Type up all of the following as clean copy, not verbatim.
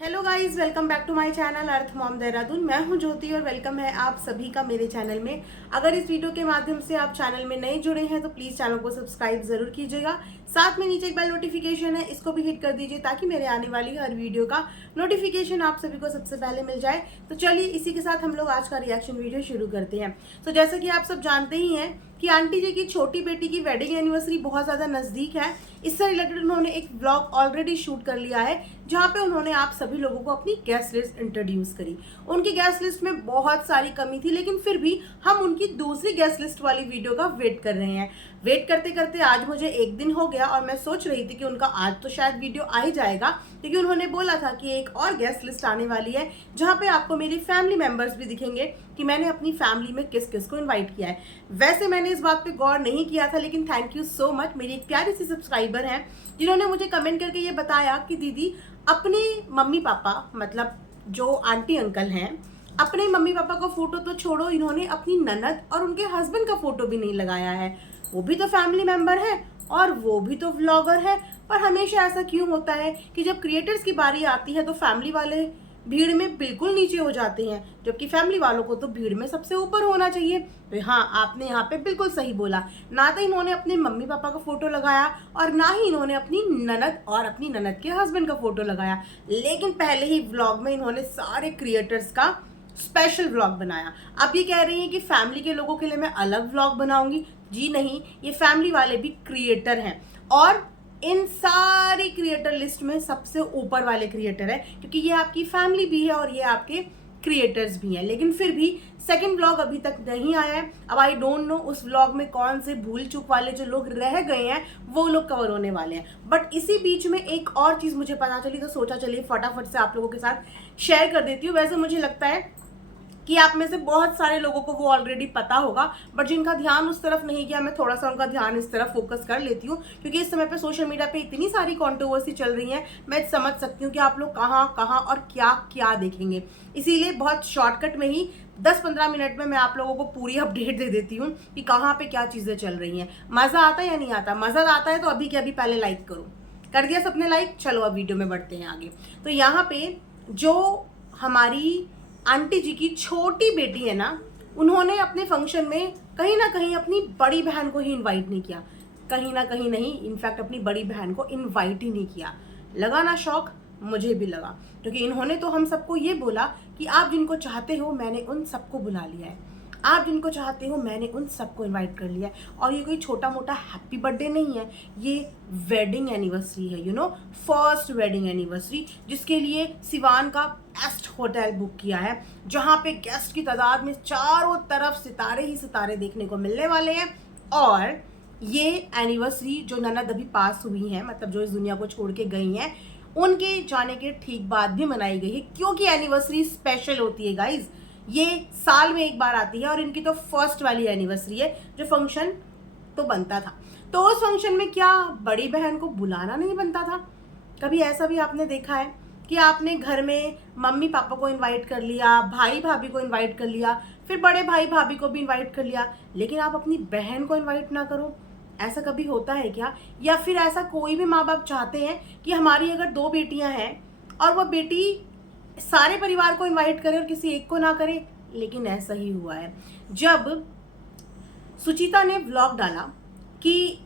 Hello guys, welcome back to my channel Earth Mom Dehradun. मैं हूं ज्योति और वेलकम है आप सभी का मेरे चैनल में। अगर इस वीडियो के माध्यम से आप चैनल में नए जुड़े हैं तो प्लीज चैनल को सब्सक्राइब जरूर कीजिएगा। साथ में नीचे एक बेल नोटिफिकेशन है, इसको भी हिट कर दीजिए ताकि मेरे आने वाली हर वीडियो का नोटिफिकेशन आप सभी को सबसे पहले मिल जाए। तो चलिए इसी के साथ हम लोग आज का रिएक्शन वीडियो शुरू करते हैं। तो जैसा कि आप सब जानते ही हैं कि आंटी जी की छोटी बेटी की वेडिंग एनिवर्सरी बहुत ज़्यादा नज़दीक है। इससे रिलेटेड उन्होंने एक व्लॉग ऑलरेडी शूट कर लिया है जहाँ पे उन्होंने आप सभी लोगों को अपनी गेस्ट लिस्ट इंट्रोड्यूस करी। उनकी गेस्ट लिस्ट में बहुत सारी कमी थी, लेकिन फिर भी हम उनकी दूसरी गेस्ट लिस्ट वाली वीडियो का वेट कर रहे हैं। वेट करते करते आज मुझे एक दिन हो गया और मैं सोच रही थी कि उनका आज तो शायद वीडियो आ ही जाएगा, क्योंकि उन्होंने बोला था कि एक और गेस्ट लिस्ट आने वाली है जहाँ पे आपको मेरी फैमिली मेंबर्स भी दिखेंगे कि मैंने अपनी फैमिली में किस किस को इन्वाइट किया है। वैसे मैंने इस बात पे गौर नहीं किया था, लेकिन थैंक यू सो मच, मेरी एक प्यारी सी सब्सक्राइबर हैं जिन्होंने मुझे कमेंट करके ये बताया कि दीदी अपने मम्मी पापा, मतलब जो आंटी अंकल हैं, अपने मम्मी पापा का फोटो तो छोड़ो, इन्होंने अपनी ननद और उनके हस्बैंड का फोटो भी नहीं लगाया है। वो भी तो फैमिली मेंबर है और वो भी तो व्लॉगर है। पर हमेशा ऐसा क्यों होता है कि जब क्रिएटर्स की बारी आती है तो फैमिली वाले भीड़ में बिल्कुल नीचे हो जाते हैं, जबकि फैमिली वालों को तो भीड़ में सबसे ऊपर होना चाहिए। तो हाँ, आपने यहाँ पे बिल्कुल सही बोला। ना तो इन्होंने अपने मम्मी पापा का फोटो लगाया और ना ही इन्होंने अपनी ननद और अपनी ननद के हस्बैंड का फोटो लगाया, लेकिन पहले ही व्लॉग में इन्होंने सारे क्रिएटर्स का स्पेशल व्लॉग बनाया। अब ये कह रही हैं कि फैमिली के लोगों के लिए मैं अलग व्लॉग बनाऊंगी। जी नहीं, ये फैमिली वाले भी क्रिएटर हैं और इन सारी क्रिएटर लिस्ट में सबसे ऊपर वाले क्रिएटर है, क्योंकि ये आपकी फैमिली भी है और ये आपके क्रिएटर्स भी हैं। लेकिन फिर भी सेकंड व्लॉग अभी तक नहीं आया है। अब आई डोंट नो उस व्लॉग में कौन से भूल चूक वाले जो लोग रह गए हैं वो लोग कवर होने वाले हैं। बट इसी बीच में एक और चीज़ मुझे पता चली, तो सोचा चलिए फटाफट से आप लोगों के साथ शेयर कर देती हूँ। वैसे मुझे लगता है कि आप में से बहुत सारे लोगों को वो ऑलरेडी पता होगा, बट जिनका ध्यान उस तरफ नहीं गया, मैं थोड़ा सा उनका ध्यान इस तरफ फोकस कर लेती हूँ, क्योंकि इस समय पे सोशल मीडिया पे इतनी सारी कंट्रोवर्सी चल रही है, मैं समझ सकती हूँ कि आप लोग कहाँ कहाँ और क्या क्या देखेंगे। इसीलिए बहुत शॉर्टकट में ही 10-15 मिनट में मैं आप लोगों को पूरी अपडेट दे देती हूँ कि कहाँ पे क्या चीज़ें चल रही हैं। मज़ा आता है या नहीं आता? मज़ा आता है तो अभी के अभी पहले लाइक करो। कर दिया सबने लाइक? चलो अब वीडियो में बढ़ते हैं आगे। तो यहाँ पे जो हमारी आंटी जी की छोटी बेटी है ना, उन्होंने अपने फंक्शन में कहीं ना कहीं अपनी बड़ी बहन को ही इनवाइट नहीं किया। कहीं ना कहीं नहीं, इनफैक्ट अपनी बड़ी बहन को इनवाइट ही नहीं किया। लगा ना शौक? मुझे भी लगा, क्योंकि इन्होंने तो हम सबको ये बोला कि आप जिनको चाहते हो मैंने उन सबको बुला लिया है, आप जिनको चाहते हो मैंने उन सबको इनवाइट कर लिया है। और ये कोई छोटा मोटा हैप्पी बर्थडे नहीं है, ये वेडिंग एनिवर्सरी है, फर्स्ट वेडिंग एनिवर्सरी, जिसके लिए सिवान का बेस्ट होटल बुक किया है, जहाँ पे गेस्ट की तादाद में चारों तरफ सितारे ही सितारे देखने को मिलने वाले हैं। और ये एनिवर्सरी जो ननद अभी पास हुई हैं, मतलब जो इस दुनिया को छोड़ के गई हैं, उनके जाने के ठीक बाद भी मनाई गई है, क्योंकि एनिवर्सरी स्पेशल होती है गाइज। ये साल में एक बार आती है और इनकी तो फर्स्ट वाली एनिवर्सरी है। जो फंक्शन तो बनता था, तो उस फंक्शन में क्या बड़ी बहन को बुलाना नहीं बनता था? कभी ऐसा भी आपने देखा है कि आपने घर में मम्मी पापा को इनवाइट कर लिया, भाई भाभी को इनवाइट कर लिया, फिर बड़े भाई भाभी को भी इनवाइट कर लिया, लेकिन आप अपनी बहन को इनवाइट ना करो? ऐसा कभी होता है क्या? या फिर ऐसा कोई भी माँ बाप चाहते हैं कि हमारी अगर 2 बेटियां हैं और वह बेटी सारे परिवार को इनवाइट करे और किसी एक को ना करे? लेकिन ऐसा ही हुआ है। जब सुचिता ने व्लॉग डाला कि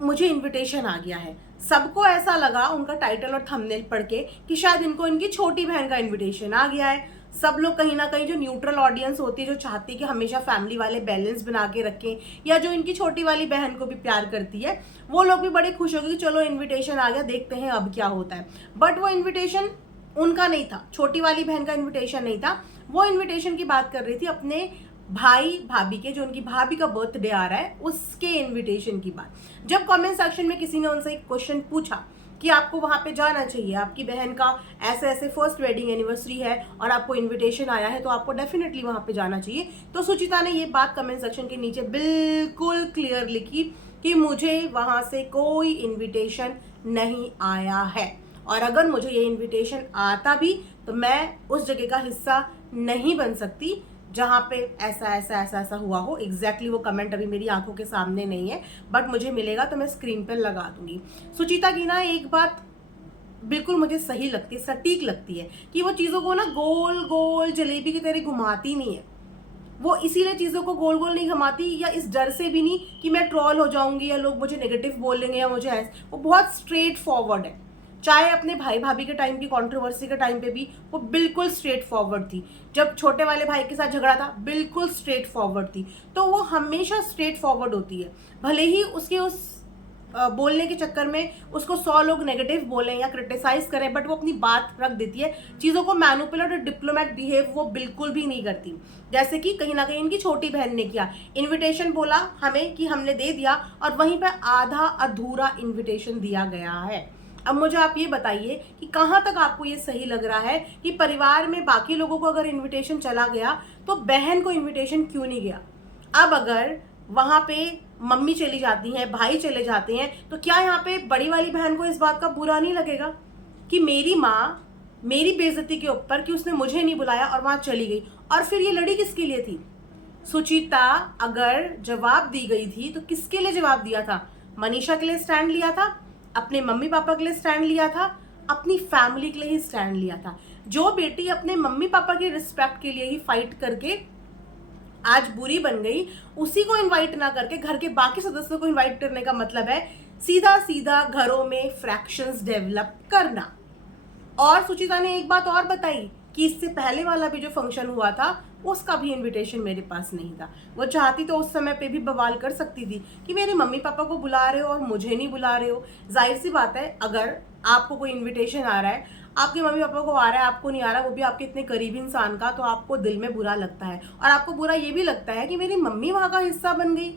मुझे इनविटेशन आ गया है, सबको ऐसा लगा उनका टाइटल और थंबनेल पढ़ के कि शायद इनको इनकी छोटी बहन का इनविटेशन आ गया है। सब लोग कहीं ना कहीं, जो न्यूट्रल ऑडियंस होती है, जो चाहती है कि हमेशा फैमिली वाले बैलेंस बना के रखें, या जो इनकी छोटी वाली बहन को भी प्यार करती है, वो लोग भी बड़े खुश हो गए कि चलो इन्विटेशन आ गया, देखते हैं अब क्या होता है। बट वो इन्विटेशन उनका नहीं था, छोटी वाली बहन का इन्विटेशन नहीं था। वो इन्विटेशन की बात कर रही थी अपने भाई भाभी के, जो उनकी भाभी का बर्थडे आ रहा है, उसके इनविटेशन की बात। जब कमेंट सेक्शन में किसी ने उनसे एक क्वेश्चन पूछा कि आपको वहां पे जाना चाहिए, आपकी बहन का ऐसे ऐसे फर्स्ट वेडिंग एनिवर्सरी है और आपको इनविटेशन आया है, तो आपको डेफिनेटली वहां पे जाना चाहिए, तो सुचिता ने ये बात कमेंट सेक्शन के नीचे बिल्कुल क्लियर लिखी कि मुझे वहां से कोई इन्विटेशन नहीं आया है, और अगर मुझे ये इनविटेशन आता भी तो मैं उस जगह का हिस्सा नहीं बन सकती जहाँ पे ऐसा ऐसा ऐसा ऐसा हुआ हो। एग्जैक्टली वो कमेंट अभी मेरी आंखों के सामने नहीं है, बट मुझे मिलेगा तो मैं स्क्रीन पर लगा दूंगी। सुचिता की ना एक बात बिल्कुल मुझे सही लगती है, सटीक लगती है कि वो चीज़ों को ना गोल गोल जलेबी की तरह घुमाती नहीं है। वो इसीलिए चीज़ों को गोल गोल नहीं घुमाती, या इस डर से भी नहीं कि मैं ट्रोल हो जाऊंगी या लोग मुझे नेगेटिव बोलेंगे या मुझे ऐसे। वो बहुत स्ट्रेट फॉरवर्ड है। चाहे अपने भाई भाभी के टाइम की कंट्रोवर्सी के टाइम पे भी वो बिल्कुल स्ट्रेट फॉरवर्ड थी। जब छोटे वाले भाई के साथ झगड़ा था बिल्कुल स्ट्रेट फॉरवर्ड थी। तो वो हमेशा स्ट्रेट फॉरवर्ड होती है, भले ही उसके उस बोलने के चक्कर में उसको 100 लोग नेगेटिव बोलें या क्रिटिसाइज करें, बट वो अपनी बात रख देती है। चीज़ों को मैनिपुलेट और डिप्लोमेट बिहेव वो बिल्कुल भी नहीं करती। जैसे कि कहीं ना कहीं इनकी छोटी बहन ने किया, इनविटेशन बोला हमें कि हमने दे दिया, और वहीं पर आधा अधूरा इनविटेशन दिया गया है। अब मुझे आप ये बताइए कि कहाँ तक आपको ये सही लग रहा है कि परिवार में बाकी लोगों को अगर इनविटेशन चला गया तो बहन को इनविटेशन क्यों नहीं गया? अब अगर वहां पे मम्मी चली जाती हैं, भाई चले जाते हैं, तो क्या यहाँ पे बड़ी वाली बहन को इस बात का बुरा नहीं लगेगा कि मेरी माँ मेरी बेइज्जती के ऊपर कि उसने मुझे नहीं बुलाया और वहां चली गई? और फिर ये लड़ी किसके लिए थी? सुचिता अगर जवाब दी गई थी तो किसके लिए जवाब दिया था? मनीषा के लिए स्टैंड लिया था, अपने मम्मी पापा के लिए स्टैंड लिया था, अपनी फैमिली के लिए ही स्टैंड लिया था। जो बेटी अपने मम्मी पापा के रिस्पेक्ट के लिए ही फाइट करके आज बुरी बन गई, उसी को इनवाइट ना करके घर के बाकी सदस्यों को इनवाइट करने का मतलब है सीधा सीधा घरों में फ्रैक्शंस डेवलप करना। और सुचिता ने एक बात और बताई कि इससे पहले वाला भी जो फंक्शन हुआ था उसका भी इनविटेशन मेरे पास नहीं था। वो चाहती तो उस समय पे भी बवाल कर सकती थी कि मेरे मम्मी पापा को बुला रहे हो और मुझे नहीं बुला रहे हो। जाहिर सी बात है, अगर आपको कोई इनविटेशन आ रहा है, आपके मम्मी पापा को आ रहा है, आपको नहीं आ रहा, वो भी आपके इतने करीबी इंसान का, तो आपको दिल में बुरा लगता है। और आपको बुरा ये भी लगता है कि मेरी मम्मी वहाँ का हिस्सा बन गई,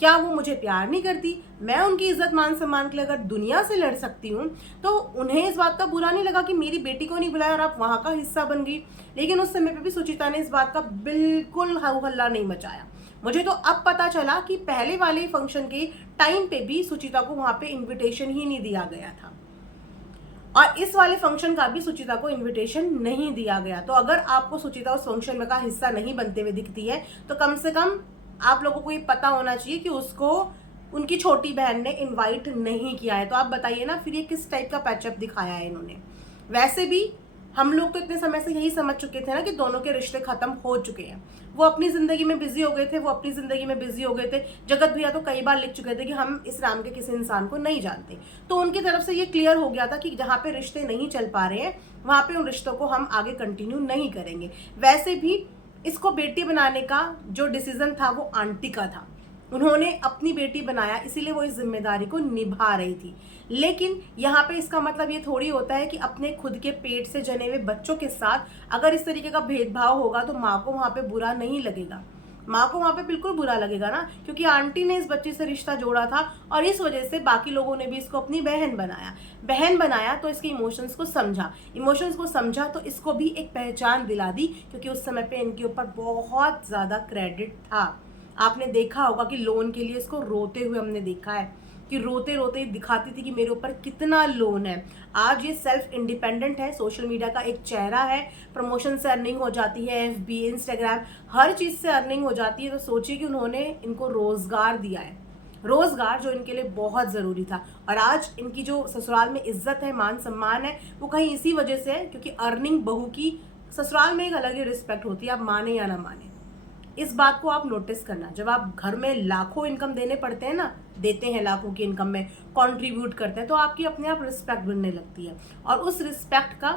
क्या वो मुझे प्यार नहीं करती? मैं उनकी इज्जत मान सम्मान के लिए अगर दुनिया से लड़ सकती हूँ, तो उन्हें इस बात का बुरा नहीं लगा कि मेरी बेटी को नहीं बुलाया और आप वहाँ का हिस्सा बन गई। लेकिन उस समय पे भी सुचिता ने इस बात का बिल्कुल हल्ला नहीं मचाया। मुझे तो अब पता चला कि पहले वाले फंक्शन के टाइम पे भी सुचिता को वहाँ पे इन्विटेशन ही नहीं दिया गया था, और इस वाले फंक्शन का भी सुचिता को इनविटेशन नहीं दिया गया। तो अगर आपको सुचिता उस फंक्शन में का हिस्सा नहीं बनते हुए दिखती है, तो कम से कम आप लोगों को ये पता होना चाहिए कि उसको उनकी छोटी बहन ने इनवाइट नहीं किया है। तो आप बताइए ना, फिर ये किस टाइप का पैचअप दिखाया है इन्होंने? वैसे भी हम लोग तो इतने समय से यही समझ चुके थे ना कि दोनों के रिश्ते खत्म हो चुके हैं। वो अपनी जिंदगी में बिजी हो गए थे, वो अपनी जिंदगी में बिजी हो गए थे। जगत भैया तो कई बार लिख चुके थे कि हम इस नाम के किसी इंसान को नहीं जानते। तो उनकी तरफ से ये क्लियर हो गया था कि जहाँ पे रिश्ते नहीं चल पा रहे हैं वहां पे उन रिश्तों को हम आगे कंटिन्यू नहीं करेंगे। वैसे भी इसको बेटी बनाने का जो डिसीजन था वो आंटी का था, उन्होंने अपनी बेटी बनाया, इसीलिए वो इस जिम्मेदारी को निभा रही थी। लेकिन यहाँ पे इसका मतलब ये थोड़ी होता है कि अपने खुद के पेट से जने हुए बच्चों के साथ अगर इस तरीके का भेदभाव होगा तो माँ को वहाँ पे बुरा नहीं लगेगा। माँ को वहाँ पे बिल्कुल बुरा लगेगा ना, क्योंकि आंटी ने इस बच्चे से रिश्ता जोड़ा था और इस वजह से बाकी लोगों ने भी इसको अपनी बहन बनाया। बहन बनाया तो इसके इमोशंस को समझा तो इसको भी एक पहचान दिला दी, क्योंकि उस समय पे इनके ऊपर बहुत ज़्यादा क्रेडिट था। आपने देखा होगा कि लोन के लिए इसको रोते हुए हमने देखा है कि रोते रोते दिखाती थी कि मेरे ऊपर कितना लोन है। आज ये सेल्फ इंडिपेंडेंट है, सोशल मीडिया का एक चेहरा है, प्रमोशन से अर्निंग हो जाती है, FB इंस्टाग्राम हर चीज़ से अर्निंग हो जाती है। तो सोचिए कि उन्होंने इनको रोजगार दिया है, रोजगार जो इनके लिए बहुत ज़रूरी था। और आज इनकी जो ससुराल में इज्जत है, मान सम्मान है, वो कहीं इसी वजह से है क्योंकि अर्निंग बहू की ससुराल में एक अलग ही रिस्पेक्ट होती है, आप माने या ना माने। इस बात को आप नोटिस करना, जब आप घर में लाखों इनकम देने पड़ते हैं ना, देते हैं लाखों की इनकम में, कंट्रीब्यूट करते हैं, तो आपकी अपने आप रिस्पेक्ट बनने लगती है और उस रिस्पेक्ट का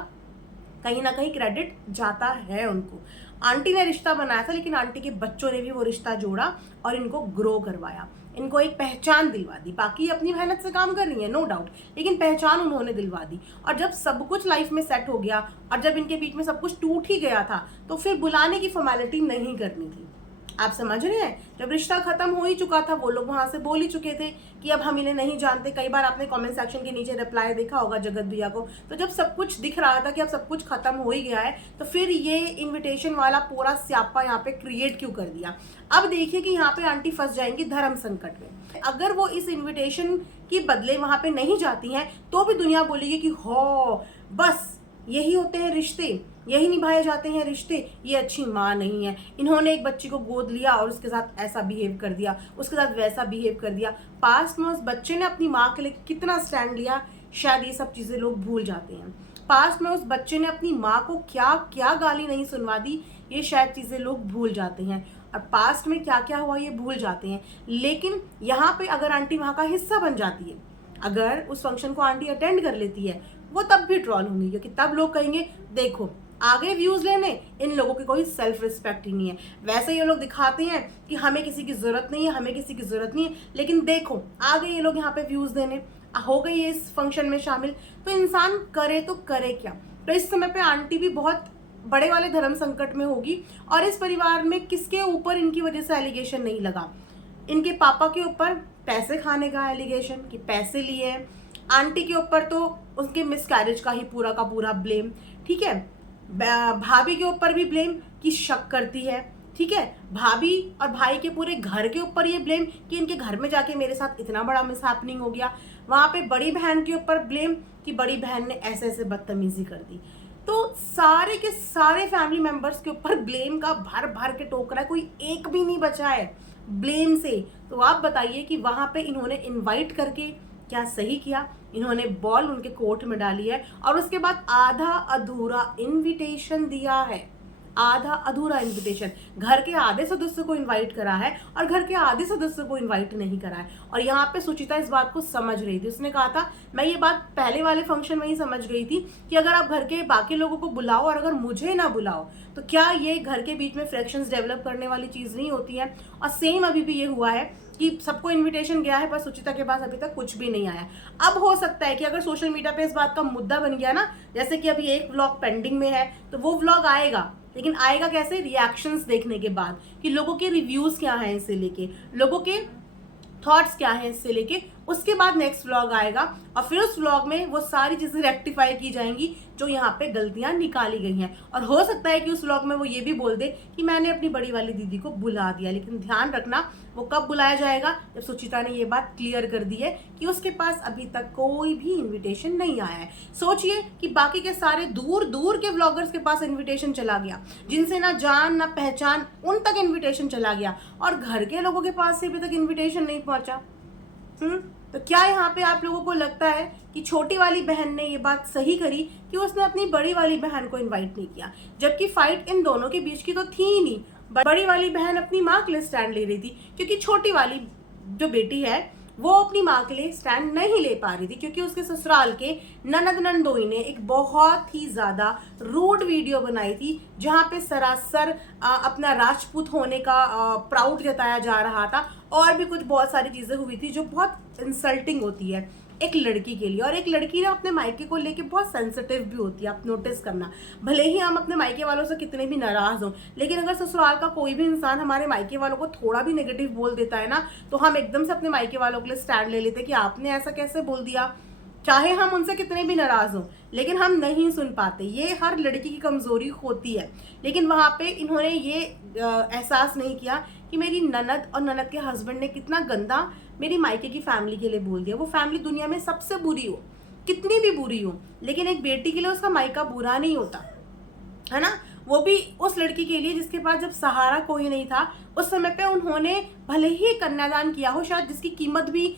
कहीं ना कहीं क्रेडिट जाता है उनको। आंटी ने रिश्ता बनाया था, लेकिन आंटी के बच्चों ने भी वो रिश्ता जोड़ा और इनको ग्रो करवाया, इनको एक पहचान दिलवा दी। बाकी अपनी मेहनत से काम कर रही है, नो डाउट, लेकिन पहचान उन्होंने दिलवा दी। और जब सब कुछ लाइफ में सेट हो गया और जब इनके बीच में सब कुछ टूट ही गया था, तो फिर बुलाने की फॉर्मेलिटी नहीं करनी थी। आप समझ रहे हैं? जब रिश्ता खत्म हो ही चुका था, वो लोग वहां से बोल ही चुके थे कि अब हम इन्हें नहीं जानते। कई बार आपने कमेंट सेक्शन के नीचे रिप्लाई देखा होगा जगत भैया को। तो जब सब कुछ दिख रहा था कि अब सब कुछ खत्म हो ही गया है, तो फिर ये इनविटेशन वाला पूरा स्यापा यहाँ पे क्रिएट क्यों कर दिया? अब देखिए कि यहाँ पे आंटी फंस जाएंगी धर्म संकट में। अगर वो इस इन्विटेशन की बदले वहां पे नहीं जाती हैं, तो भी दुनिया बोलेगी कि हो बस यही होते हैं रिश्ते, यही निभाए जाते हैं रिश्ते, ये अच्छी माँ नहीं है, इन्होंने एक बच्ची को गोद लिया और उसके साथ ऐसा बिहेव कर दिया, उसके साथ वैसा बिहेव कर दिया। पास्ट में उस बच्चे ने अपनी माँ के लिए कितना स्टैंड लिया, शायद ये सब चीज़ें लोग भूल जाते हैं। पास्ट में उस बच्चे ने अपनी माँ को क्या क्या गाली नहीं सुनवा दी, ये शायद चीज़ें लोग भूल जाते हैं, और पास्ट में क्या क्या हुआ ये भूल जाते हैं। लेकिन यहाँ पे अगर आंटी वहाँ का हिस्सा बन जाती है, अगर उस फंक्शन को आंटी अटेंड कर लेती है, वो तब भी ट्रॉल होंगी, क्योंकि तब लोग कहेंगे देखो आगे व्यूज लेने, इन लोगों की कोई सेल्फ रिस्पेक्ट ही नहीं है। वैसे ये लोग दिखाते हैं कि हमें किसी की जरूरत नहीं है, हमें किसी की जरूरत नहीं है, लेकिन देखो आगे ये लोग यहाँ पे व्यूज देने हो गई है इस फंक्शन में शामिल, तो इंसान करे तो करे क्या। तो इस समय पे आंटी भी बहुत बड़े वाले धर्म संकट में होगी, और इस परिवार में किसके ऊपर इनकी वजह से एलिगेशन नहीं लगा, इनके पापा के ऊपर पैसे खाने का एलिगेशन कि पैसे लिए हैं, आंटी के ऊपर तो उसके मिसकैरेज का ही पूरा का पूरा ब्लेम, ठीक है, भाभी के ऊपर भी ब्लेम कि शक करती है, ठीक है, भाभी और भाई के पूरे घर के ऊपर ये ब्लेम कि इनके घर में जाके मेरे साथ इतना बड़ा मिसहैपनिंग हो गया, वहाँ पे बड़ी बहन के ऊपर ब्लेम कि बड़ी बहन ने ऐसे ऐसे बदतमीजी कर दी। तो सारे के सारे फैमिली मेंबर्स के ऊपर ब्लेम का भर भर के टोकरा है, कोई एक भी नहीं बचा है ब्लेम से। तो आप बताइए कि वहाँ पे इन्होंने इनवाइट करके क्या सही किया, इन्होंने बॉल उनके कोर्ट में डाली है, और उसके बाद आधा अधूरा इनविटेशन दिया है, आधा अधूरा इनविटेशन, घर के आधे सदस्य को इनवाइट करा है और घर के आधे सदस्य को इनवाइट नहीं करा है। और यहाँ पे सुचिता इस बात को समझ रही थी, उसने कहा था मैं ये बात पहले वाले फंक्शन में ही समझ गई थी कि अगर आप घर के बाकी लोगों को बुलाओ और अगर मुझे ना बुलाओ तो क्या ये घर के बीच में फ्रैक्शंस डेवलप करने वाली चीज़ नहीं होती है। और सेम अभी भी ये हुआ है कि सबको इनविटेशन गया है पर सुचिता के पास अभी तक कुछ भी नहीं आया। अब हो सकता है कि अगर सोशल मीडिया पे इस बात का मुद्दा बन गया ना, जैसे कि अभी एक व्लॉग पेंडिंग में है तो वो व्लॉग आएगा, लेकिन आएगा कैसे, रिएक्शंस देखने के बाद कि लोगों के रिव्यूज क्या हैं इससे लेके, लोगों के थॉट्स क्या हैं इससे लेके, उसके बाद नेक्स्ट व्लॉग आएगा और फिर उस व्लॉग में वो सारी चीज़ें रेक्टिफाई की जाएंगी जो यहाँ पे गलतियाँ निकाली गई हैं। और हो सकता है कि उस व्लॉग में वो ये भी बोल दे कि मैंने अपनी बड़ी वाली दीदी को बुला दिया, लेकिन ध्यान रखना वो कब बुलाया जाएगा, जब सुचिता ने ये बात क्लियर कर दी है कि उसके पास अभी तक कोई भी इन्विटेशन नहीं आया है। सोचिए कि बाकी के सारे दूर दूर के व्लॉगर्स के पास इन्विटेशन चला गया, जिनसे ना जान ना पहचान उन तक इन्विटेशन चला गया, और घर के लोगों के पास से अभी तक इन्विटेशन नहीं पहुंचा। तो क्या यहाँ पे आप लोगों को लगता है कि छोटी वाली बहन ने ये बात सही करी कि उसने अपनी बड़ी वाली बहन को इनवाइट नहीं किया, जबकि फाइट इन दोनों के बीच की तो थी ही नहीं। बड़ी वाली बहन अपनी माँ के लिए स्टैंड ले रही थी, क्योंकि छोटी वाली जो बेटी है वो अपनी माँ के लिए स्टैंड नहीं ले पा रही थी, क्योंकि उसके ससुराल के ननद नंदोई ने एक बहुत ही ज़्यादा रूड वीडियो बनाई थी, जहाँ पे सरासर अपना राजपूत होने का प्राउड जताया जा रहा था, और भी कुछ बहुत सारी चीज़ें हुई थी जो बहुत इंसल्टिंग होती है एक लड़की के लिए। और एक लड़की ना अपने मायके को लेके बहुत सेंसिटिव भी होती है, आप नोटिस करना, भले ही हम अपने मायके वालों से कितने भी नाराज हों, लेकिन अगर ससुराल का कोई भी इंसान हमारे मायके वालों को थोड़ा भी नेगेटिव बोल देता है ना, तो हम एकदम से अपने मायके वालों के लिए स्टैंड ले लेते कि आपने ऐसा कैसे बोल दिया, चाहे हम उनसे कितने भी नाराज हों, लेकिन हम नहीं सुन पाते। ये हर लड़की की कमजोरी होती है। लेकिन वहाँ पे इन्होंने ये एहसास नहीं किया कि मेरी ननद और ननद के हस्बैंड ने कितना गंदा मेरी मायके की फैमिली के लिए बोल दिया। वो फैमिली दुनिया में सबसे बुरी हो, कितनी भी बुरी हो, लेकिन एक बेटी के लिए उसका मायका बुरा नहीं होता है ना, वो भी उस लड़की के लिए जिसके पास जब सहारा कोई नहीं था उस समय पे उन्होंने भले ही कन्यादान किया हो, शायद जिसकी कीमत भी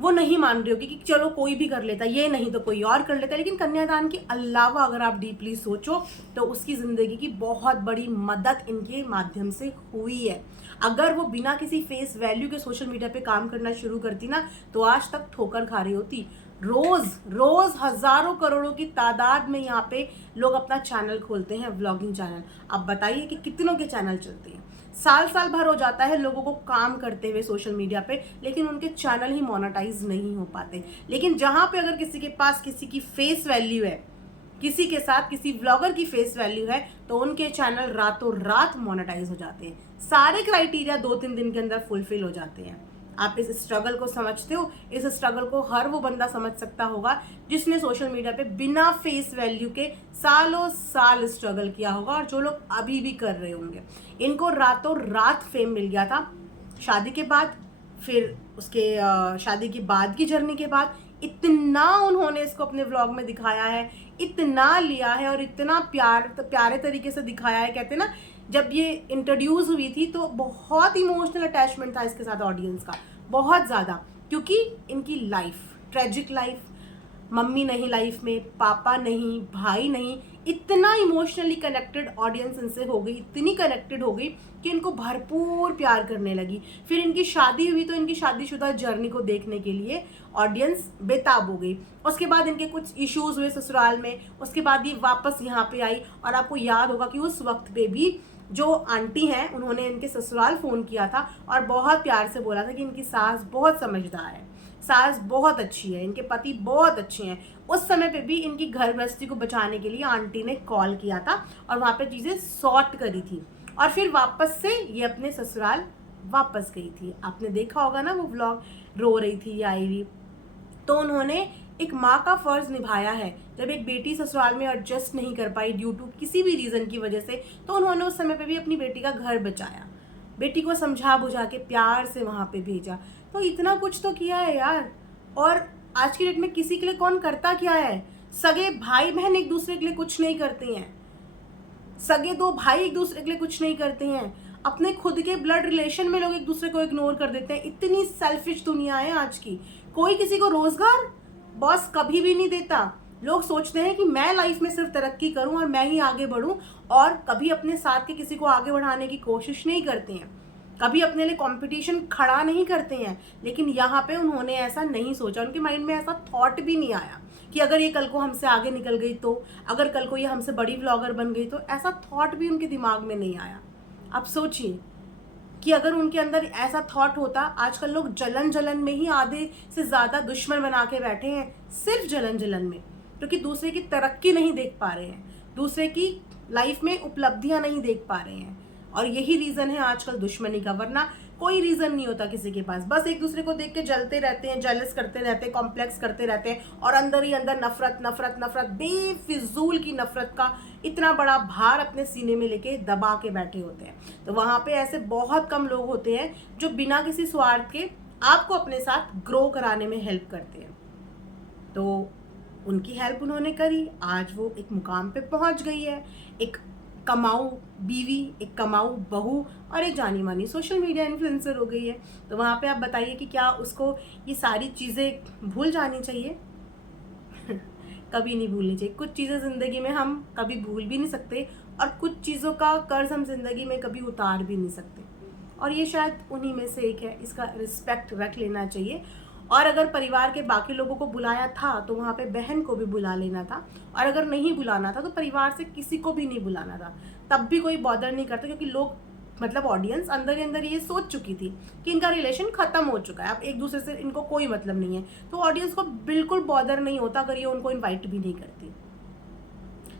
वो नहीं मान रही होगी कि चलो कोई भी कर लेता, ये नहीं तो कोई और कर लेता, लेकिन कन्यादान के अलावा अगर आप डीपली सोचो तो उसकी ज़िंदगी की बहुत बड़ी मदद इनके माध्यम से हुई है। अगर वो बिना किसी फेस वैल्यू के सोशल मीडिया पे काम करना शुरू करती ना, तो आज तक ठोकर खा रही होती। रोज रोज हजारों करोड़ों की तादाद में यहाँ पे लोग अपना चैनल खोलते हैं, व्लॉगिंग चैनल। अब बताइए कि कितनों के चैनल चलते हैं, साल साल भर हो जाता है लोगों को काम करते हुए सोशल मीडिया पे, लेकिन उनके चैनल ही मोनेटाइज नहीं हो पाते। लेकिन जहाँ पे अगर किसी के पास किसी की फेस वैल्यू है, किसी के साथ किसी व्लॉगर की फेस वैल्यू है, तो उनके चैनल रातों रात मोनेटाइज हो जाते हैं। सारे क्राइटेरिया 2-3 दिन के अंदर फुलफिल हो जाते हैं। आप इस स्ट्रगल को समझते हो? इस स्ट्रगल को हर वो बंदा समझ सकता होगा जिसने सोशल मीडिया पे बिना फेस वैल्यू के सालों साल स्ट्रगल किया होगा, और जो लोग अभी भी कर रहे होंगे। इनको रातों रात फेम मिल गया था शादी के बाद, फिर उसके शादी के बाद की जर्नी के बाद इतना उन्होंने इसको अपने व्लॉग में दिखाया है, इतना लिया है और इतना प्यारे तरीके से दिखाया है। कहते ना, जब ये इंट्रोड्यूस हुई थी तो बहुत इमोशनल अटैचमेंट था इसके साथ ऑडियंस का, बहुत ज़्यादा, क्योंकि इनकी लाइफ ट्रेजिक लाइफ, मम्मी नहीं लाइफ में, पापा नहीं, भाई नहीं, इतना इमोशनली कनेक्टेड ऑडियंस इनसे हो गई, इतनी कनेक्टेड हो गई कि इनको भरपूर प्यार करने लगी। फिर इनकी शादी हुई तो इनकी शादीशुदा जर्नी को देखने के लिए ऑडियंस बेताब हो गई। उसके बाद इनके कुछ इश्यूज हुए ससुराल में, उसके बाद ये वापस यहाँ पे आई। और आपको याद होगा कि उस वक्त पे भी जो आंटी हैं उन्होंने इनके ससुराल फ़ोन किया था और बहुत प्यार से बोला था कि इनकी सास बहुत समझदार है, सास बहुत अच्छी है, इनके पति बहुत अच्छे हैं। उस समय पे भी इनकी घर गृहस्थी को बचाने के लिए आंटी ने कॉल किया था और वहाँ पे चीज़ें सॉर्ट करी थी और फिर वापस से ये अपने ससुराल वापस गई थी। आपने देखा होगा ना वो व्लॉग, रो रही थी ये आई हुई। तो उन्होंने एक माँ का फर्ज निभाया है। जब एक बेटी ससुराल में एडजस्ट नहीं कर पाई ड्यू टू किसी भी रीज़न की वजह से, तो उन्होंने उस समय पे भी अपनी बेटी का घर बचाया, बेटी को समझा बुझा के प्यार से वहाँ पे भेजा। तो इतना कुछ तो किया है यार। और आज की डेट में किसी के लिए कौन करता क्या है? सगे भाई बहन एक दूसरे के लिए कुछ नहीं करते हैं, सगे दो भाई एक दूसरे के लिए कुछ नहीं करते हैं, अपने खुद के ब्लड रिलेशन में लोग एक दूसरे को इग्नोर कर देते हैं। इतनी सेल्फिश दुनिया है आज की। कोई किसी को रोजगार बॉस कभी भी नहीं देता। लोग सोचते हैं कि मैं लाइफ में सिर्फ तरक्की करूं और मैं ही आगे बढ़ूं, और कभी अपने साथ के किसी को आगे बढ़ाने की कोशिश नहीं करते हैं, कभी अपने लिए कंपटीशन खड़ा नहीं करते हैं। लेकिन यहाँ पे उन्होंने ऐसा नहीं सोचा, उनके माइंड में ऐसा थॉट भी नहीं आया कि अगर ये कल को हमसे आगे निकल गई तो, अगर कल को ये हमसे बड़ी व्लॉगर बन गई तो, ऐसा थॉट भी उनके दिमाग में नहीं आया। आप सोचिए कि अगर उनके अंदर ऐसा थॉट होता। आजकल लोग जलन जलन में ही आधे से ज़्यादा दुश्मन बना के बैठे हैं, सिर्फ जलन जलन में, क्योंकि दूसरे की तरक्की नहीं देख पा रहे हैं, दूसरे की लाइफ में उपलब्धियां नहीं देख पा रहे हैं। और यही रीज़न है आजकल दुश्मनी का, वरना कोई रीज़न नहीं होता किसी के पास। बस एक दूसरे को देख के जलते रहते हैं, जेलस करते रहते हैं, कॉम्प्लेक्स करते रहते हैं, और अंदर ही अंदर नफरत नफरत नफरत, बेफिजूल की नफरत का इतना बड़ा भार अपने सीने में लेके दबा के बैठे होते हैं। तो वहाँ पे ऐसे बहुत कम लोग होते हैं जो बिना किसी स्वार्थ के आपको अपने साथ ग्रो कराने में हेल्प करते हैं। तो उनकी हेल्प उन्होंने करी, आज वो एक मुकाम पे पहुंच गई है, एक कमाऊ बीवी, एक कमाऊ बहू और एक जानी मानी सोशल मीडिया इन्फ्लुएंसर हो गई है। तो वहाँ पे आप बताइए कि क्या उसको ये सारी चीज़ें भूल जानी चाहिए? कभी नहीं भूलनी चाहिए। कुछ चीज़ें ज़िंदगी में हम कभी भूल भी नहीं सकते, और कुछ चीज़ों का कर्ज हम ज़िंदगी में कभी उतार भी नहीं सकते, और ये शायद उन्हीं में से एक है। इसका रिस्पेक्ट रख लेना चाहिए। और अगर परिवार के बाकी लोगों को बुलाया था तो वहाँ पे बहन को भी बुला लेना था, और अगर नहीं बुलाना था तो परिवार से किसी को भी नहीं बुलाना था, तब भी कोई बॉदर नहीं करता, क्योंकि लोग मतलब ऑडियंस अंदर ही अंदर ये सोच चुकी थी कि इनका रिलेशन खत्म हो चुका है, अब एक दूसरे से इनको कोई मतलब नहीं है। तो ऑडियंस को बिल्कुल बॉदर नहीं होता अगर ये उनको इन्वाइट भी नहीं करती।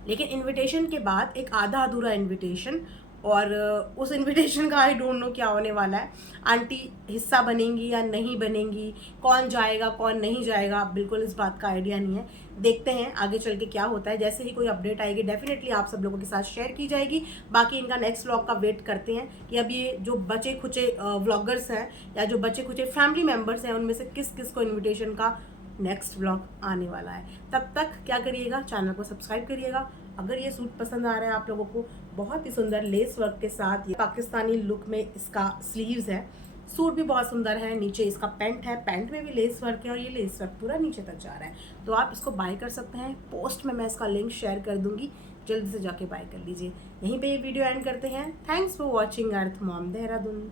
लेकिन इनविटेशन के बाद एक आधा अधूरा इनविटेशन, और उस इनविटेशन का आई डोंट नो क्या होने वाला है। आंटी हिस्सा बनेंगी या नहीं बनेंगी, कौन जाएगा कौन नहीं जाएगा, बिल्कुल इस बात का आइडिया नहीं है। देखते हैं आगे चल के क्या होता है। जैसे ही कोई अपडेट आएगी डेफिनेटली आप सब लोगों के साथ शेयर की जाएगी। बाकी इनका नेक्स्ट व्लॉग का वेट करते हैं कि अब ये जो बचे खुचे व्लॉगर्स हैं या जो बचे खुचे फैमिली मेम्बर्स हैं उनमें से किस किस को इन्विटेशन का नेक्स्ट व्लॉग आने वाला है। तब तक क्या करिएगा, चैनल को सब्सक्राइब करिएगा। अगर ये सूट पसंद आ रहा है आप लोगों को, बहुत ही सुंदर लेस वर्क के साथ ये पाकिस्तानी लुक में इसका स्लीव्स है, सूट भी बहुत सुंदर है। नीचे इसका पैंट है, पैंट में भी लेस वर्क है और ये लेस वर्क पूरा नीचे तक जा रहा है, तो आप इसको बाय कर सकते हैं। पोस्ट में मैं इसका लिंक शेयर कर दूंगी, जल्दी से जाके बाय कर लीजिए। यहीं पे ये वीडियो एंड करते हैं। Thanks for watching earth Mom Dehradun.